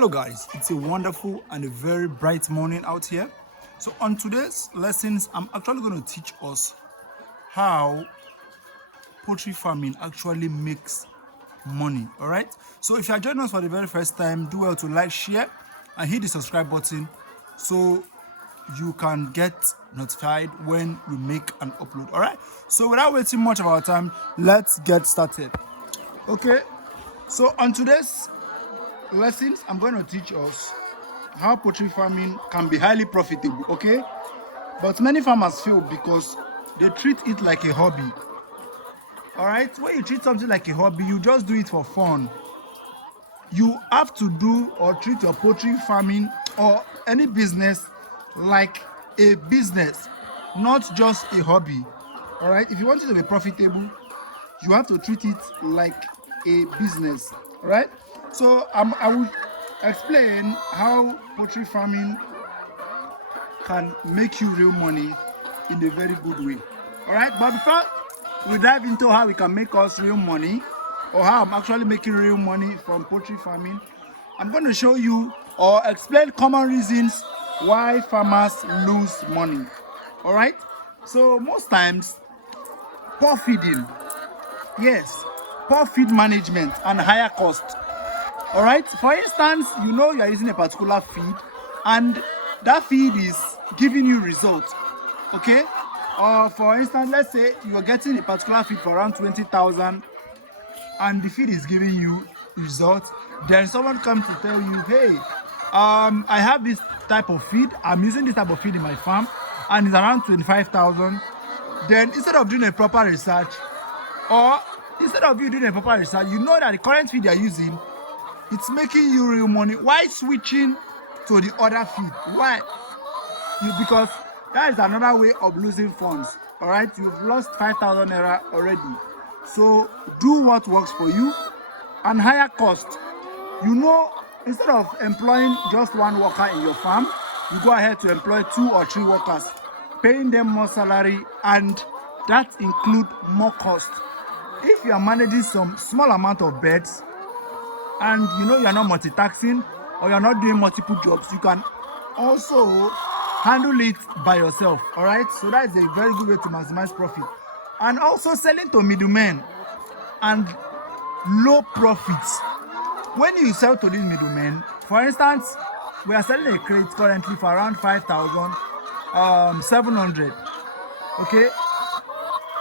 Hello guys, it's a wonderful and a very bright morning out here. So on today's lessons, I'm actually going to teach us how poultry farming actually makes money. All right. So if you are joining us for the very first time, do well to like, share, and hit the subscribe button so you can get notified when we make an upload. All right. So without wasting much of our time, let's get started. Okay. So on today's lessons, I'm going to teach us how poultry farming can be highly profitable. Okay. But many farmers fail because they treat it like a hobby. All right, when you treat something like a hobby, you just do it for fun. You have to do or treat your poultry farming or any business like a business, not just a hobby. All right, if you want it to be profitable, you have to treat it like a business. All right, so I will explain how poultry farming can make you real money in a very good way. All right, but before we dive into how we can make us real money, or how I'm actually making real money from poultry farming, I'm going to show you or explain common reasons why farmers lose money. All right, so most times poor feeding, yes, poor feed management and higher cost. All right, for instance, you know you are using a particular feed and that feed is giving you results. Okay, or for instance, let's say you are getting a particular feed for around 20,000 and the feed is giving you results. Then someone comes to tell you, hey, I have this type of feed, I'm using this type of feed in my farm and it's around 25,000. Then instead of doing a proper research, or instead of you doing a proper research, you know that the current feed you're using, it's making you real money. Why switching to the other feed? Why? Because that is another way of losing funds. All right, you've lost 5,000 naira already. So do what works for you. And higher cost, you know, instead of employing just one worker in your farm, you go ahead to employ 2 or 3 workers, paying them more salary, and that include more cost. If you are managing some small amount of birds and you know you are not multitasking or you are not doing multiple jobs, you can also handle it by yourself. All right, so that is a very good way to maximize profit. And also selling to middlemen and low profits. When you sell to these middlemen, for instance, we are selling a crate currently for around 5,700. Okay,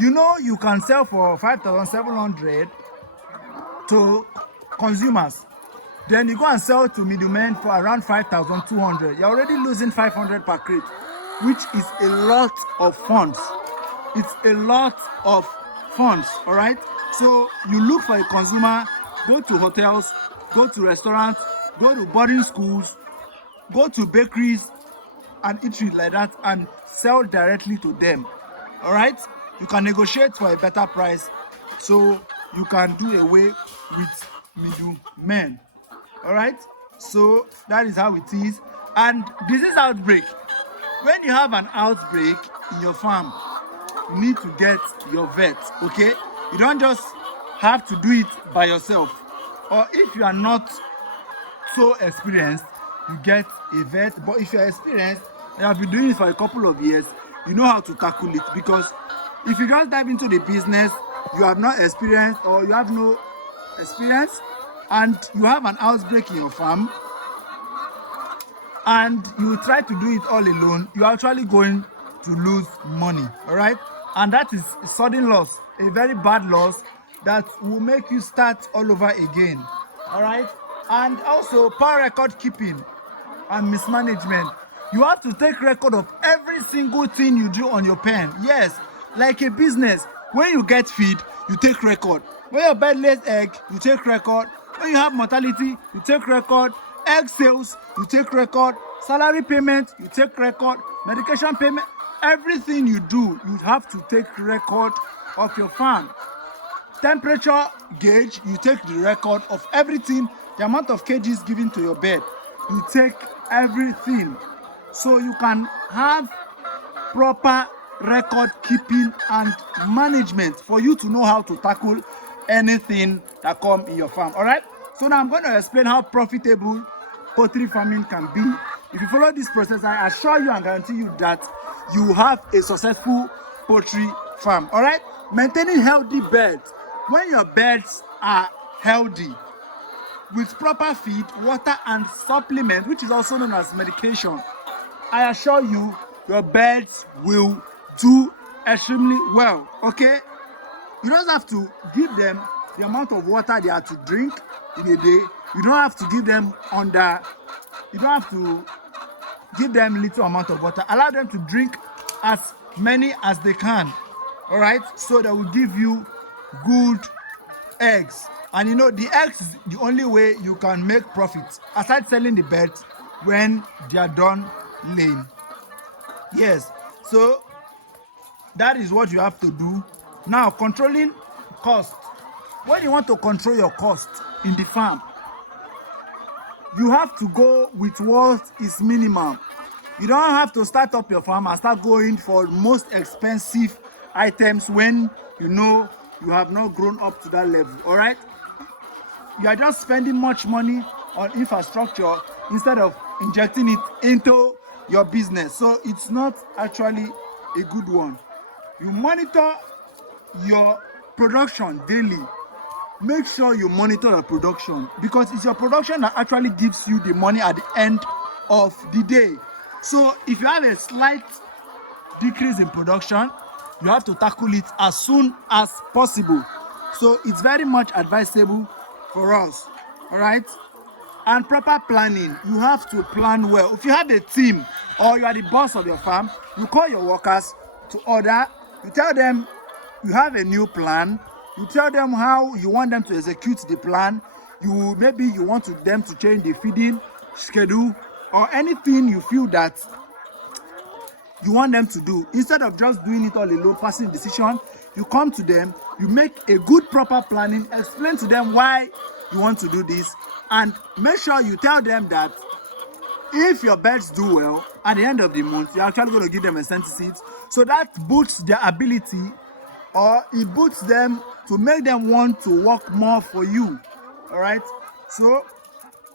you know you can sell for 5,700 to consumers. Then you go and sell to middlemen for around 5,200. You're already losing 500 per crate, which is a lot of funds. It's a lot of funds. All right, so you look for a consumer, go to hotels, go to restaurants, go to boarding schools, go to bakeries and eateries like that and sell directly to them. All right, you can negotiate for a better price, so you can do away with middlemen. All right, so that is how it is. And disease outbreak, when you have an outbreak in your farm, you need to get your vet. Okay, you don't just have to do it by yourself, or if you are not so experienced, you get a vet. But if you are experienced and have been doing it for a couple of years, you know how to tackle it. Because if you just dive into the business, you have not experienced or you have no experience, and you have an outbreak in your farm and you try to do it all alone, you're actually going to lose money. All right, and that is sudden loss, a very bad loss that will make you start all over again. All right, and also poor record keeping and mismanagement. You have to take record of every single thing you do on your pen. Yes, like a business. When you get feed, you take record. When your bird lays egg, you take record. When you have mortality, you take record. Egg sales, you take record. Salary payment, you take record. Medication payment, everything you do, you have to take record of your farm. Temperature gauge, you take the record of everything. The amount of kgs given to your bird, you take everything, so you can have proper record keeping and management for you to know how to tackle anything that come in your farm. All right, so now I'm going to explain how profitable poultry farming can be. If you follow this process, I assure you and guarantee you that you will have a successful poultry farm. All right, maintaining healthy birds. When your birds are healthy, with proper feed, water, and supplement, which is also known as medication, I assure you, your birds will do extremely well. Okay, you don't have to give them the amount of water they are to drink in a day. You don't have to give them you don't have to give them little amount of water. Allow them to drink as many as they can. All right, so they will give you good eggs. And you know, the eggs is the only way you can make profit aside selling the birds when they are done laying. Yes, so that is what you have to do. Now, controlling cost. When you want to control your cost in the farm, you have to go with what is minimum. You don't have to start up your farm and start going for most expensive items when you know you have not grown up to that level. All right, you are just spending much money on infrastructure instead of injecting it into your business. So it's not actually a good one. You monitor your production daily. Make sure you monitor the production, because it's your production that actually gives you the money at the end of the day. So if you have a slight decrease in production, you have to tackle it as soon as possible. So it's very much advisable for us. All right, and proper planning. You have to plan well. If you have a team or you are the boss of your farm, you call your workers to order. You tell them you have a new plan. You tell them how you want them to execute the plan. Maybe you want them to change the feeding schedule or anything you feel that you want them to do. Instead of just doing it all alone, passing decision, you come to them, you make a good proper planning, explain to them why you want to do this, and make sure you tell them that if your birds do well at the end of the month, you're actually going to give them a centicede. So that boosts their ability, or it boosts them to make them want to work more for you. All right, so,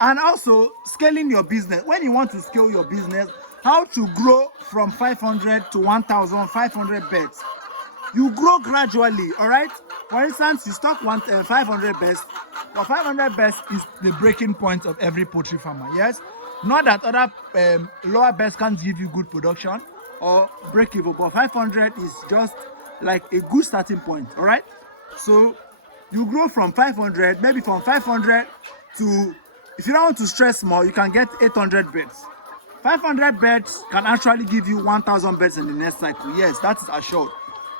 and also scaling your business. When you want to scale your business, how to grow from 500 to 1,500 birds. You grow gradually. All right, for instance, you stock 500 birds. Your 500 birds is the breaking point of every poultry farmer. Yes, not that other lower birds can't give you good production or break even, but 500 is just like a good starting point. All right, so you grow from 500, maybe from 500 to, if you don't want to stress more, you can get 800 birds. 500 birds can actually give you 1,000 birds in the next cycle. Yes, that is assured.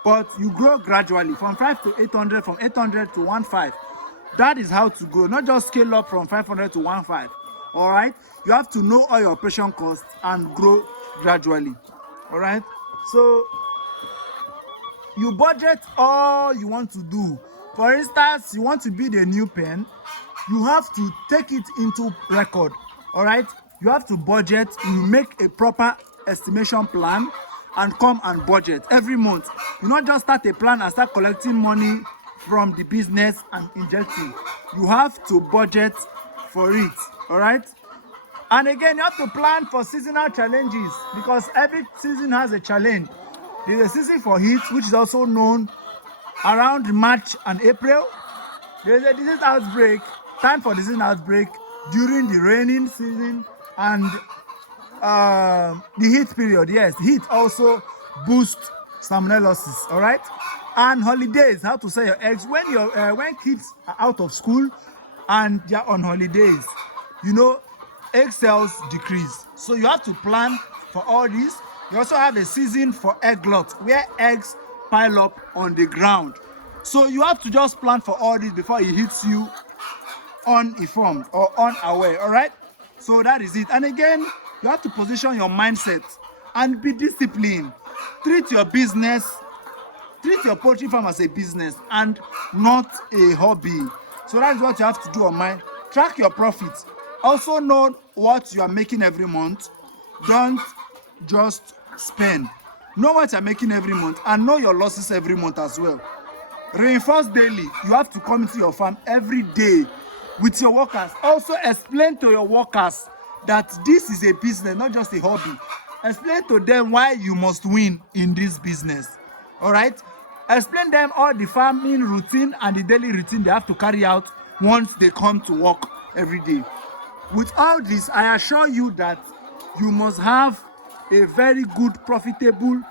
But you grow gradually from 5 to 800, from 800 to 1,500. That is how to grow, not just scale up from 500 to 1,500. All right, you have to know all your operation costs and grow gradually. All right, so you budget all you want to do. For instance, you want to build a new pen, you have to take it into record. All right, you have to budget. You make a proper estimation plan and come and budget every month. You not just start a plan and start collecting money from the business and injecting. You have to budget for it. All right, and again, you have to plan for seasonal challenges, because every season has a challenge. There's a season for heat, which is also known around March and April. There's a disease outbreak, time for disease outbreak during the raining season and the heat period. Yes, heat also boosts salmonellosis. All right, and holidays, how to sell your eggs when kids are out of school and they're on holidays. You know, egg sales decrease, so you have to plan for all this. You also have a season for egg lot, where eggs pile up on the ground. So you have to just plan for all this before it hits you uninformed or unaware. All right, so that is it. And again, you have to position your mindset and be disciplined. Treat your poultry farm as a business and not a hobby. So that's what you have to do on mind. Track your profits. Also know what you are making every month. Don't just spend. Know what you're making every month and know your losses every month as well. Reinforce daily. You have to come into your farm every day with your workers. Also explain to your workers that this is a business, not just a hobby. Explain to them why you must win in this business. All right? Explain them all the farming routine and the daily routine they have to carry out once they come to work every day. With all this, I assure you that you must have a very good, profitable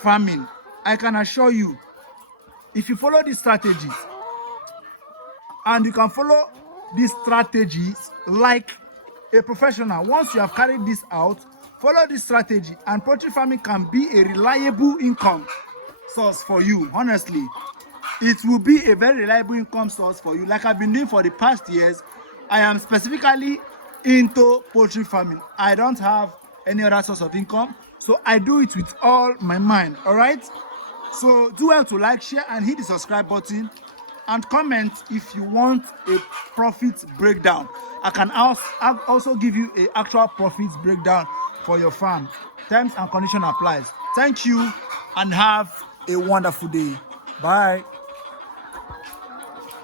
farming. I can assure you, if you follow these strategies, and you can follow these strategies like a professional, once you have carried this out, follow this strategy, and poultry farming can be a reliable income source for you. Honestly, it will be a very reliable income source for you, like I've been doing for the past years. I am specifically into poultry farming. I don't have any other source of income, so I do it with all my mind. All right, so do well to like, share, and hit the subscribe button, and comment if you want a profit breakdown. I can also give you an actual profit breakdown for your farm. Terms and condition applies. Thank you and have a wonderful day. Bye.